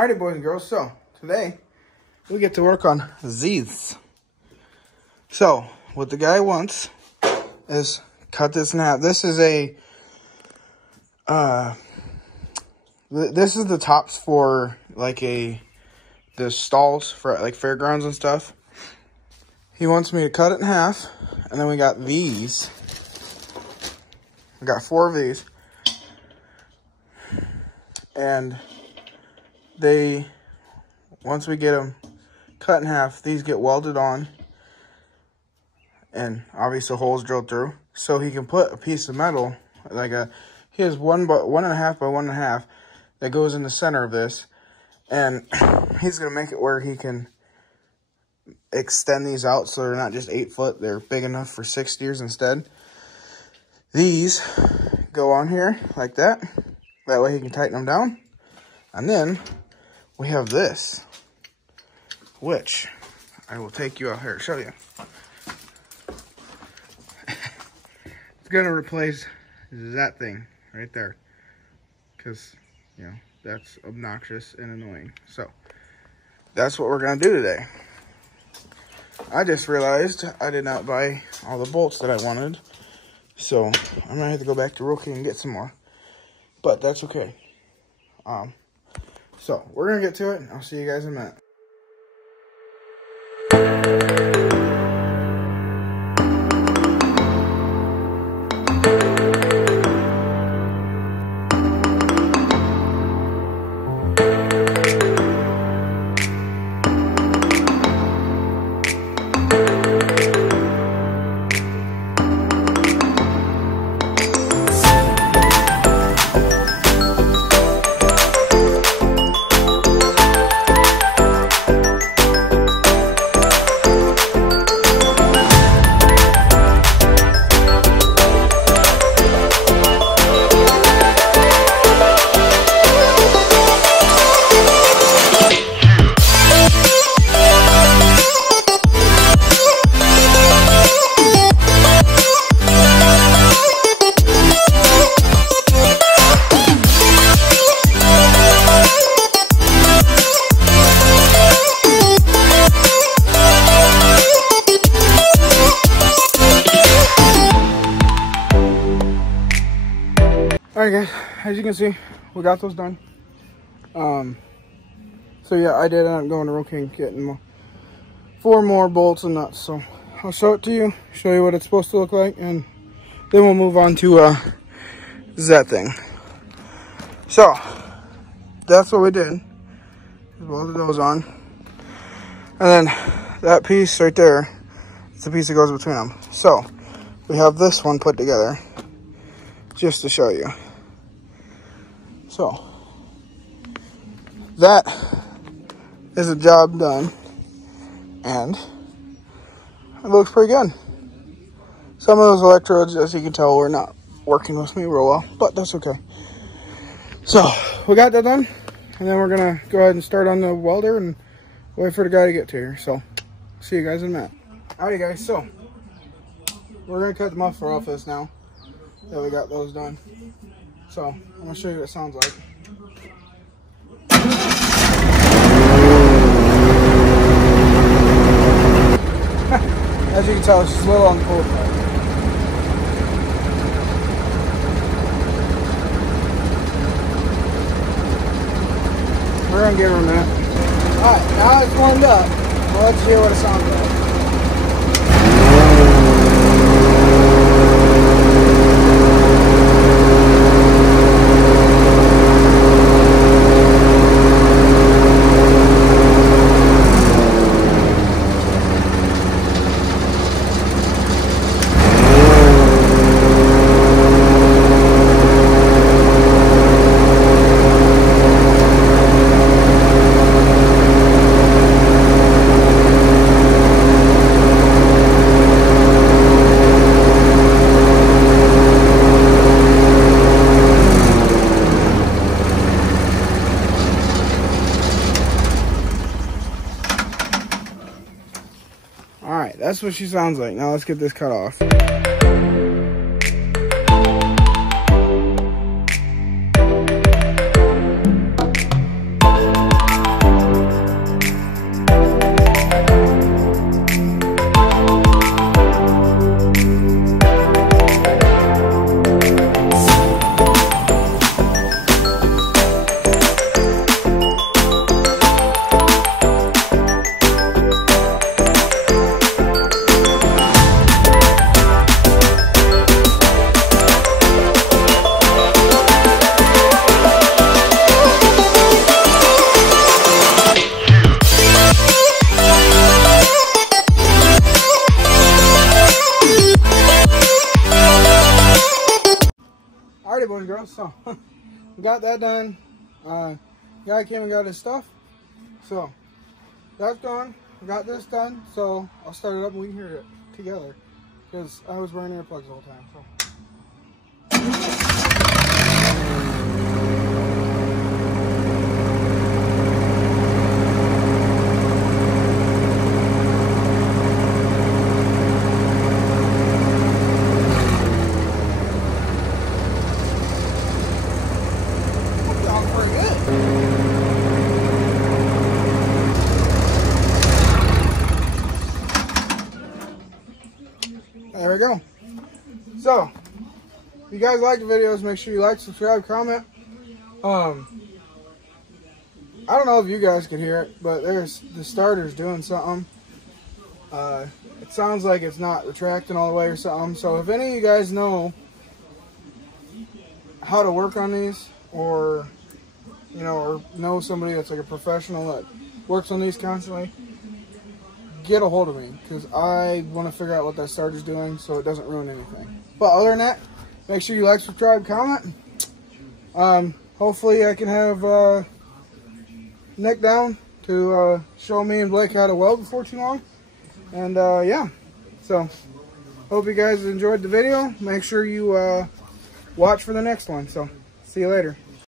Alrighty, boys and girls, so today we get to work on these. So what the guy wants is cut this in half. This is a this is the tops for like the stalls for like fairgrounds and stuff. He wants me to cut it in half, and then we got these. We got 4 of these, and they, once we get them cut in half, these get welded on, and obviously holes drilled through, so he can put a piece of metal, like he has 1.5 by 1.5 that goes in the center of this, and he's gonna make it where he can extend these out so they're not just 8 foot, they're big enough for 6 steers instead. These go on here like that. That way he can tighten them down. And then we have this, which I will take you out here to show you. It's gonna replace that thing right there, because, you know, that's obnoxious and annoying. So that's what we're gonna do today. I just realized I did not buy all the bolts that I wanted, so I'm gonna have to go back to Roki and get some more, but that's okay. So we're gonna get to it, and I'll see you guys in a minute. Alright guys, as you can see, we got those done. So yeah, I did end up going to Roki and getting 4 more bolts and nuts. So I'll show it to you, show you what it's supposed to look like, and then we'll move on to that thing. So that's what we did. We welded those on, and then that piece right there, it's the piece that goes between them. So we have this one put together just to show you. So that is a job done, and it looks pretty good. Some of those electrodes, as you can tell, were not working with me real well, but that's okay. So we got that done, and then we're gonna go ahead and start on the welder and wait for the guy to get to here. So see you guys in a minute. Alright guys, so we're gonna cut the muffler off this now that we got those done. So I'm gonna show you what it sounds like. As you can tell, it's just a little on the cold side. We're gonna give her a minute. Alright, now it's warmed up. I'll let you hear what it sounds like. Alright, that's what she sounds like. Now let's get this cut off. boys and girls, so got that done. Guy came and got his stuff, so that's done. Got this done, so I'll start it up and we can hear it together because I was wearing earplugs the whole time. So. There we go. So, if you guys like the videos, make sure you like, subscribe, comment. I don't know if you guys can hear it, but there's the starter's doing something. It sounds like it's not retracting all the way or something. So if any of you guys know how to work on these, or or know somebody that's like a professional that works on these constantly, get a hold of me, because I want to figure out what that starter's doing so it doesn't ruin anything. But other than that, make sure you like, subscribe, comment. Hopefully I can have Nick down to show me and Blake how to weld before too long. And yeah, so hope you guys enjoyed the video. Make sure you watch for the next one. So see you later.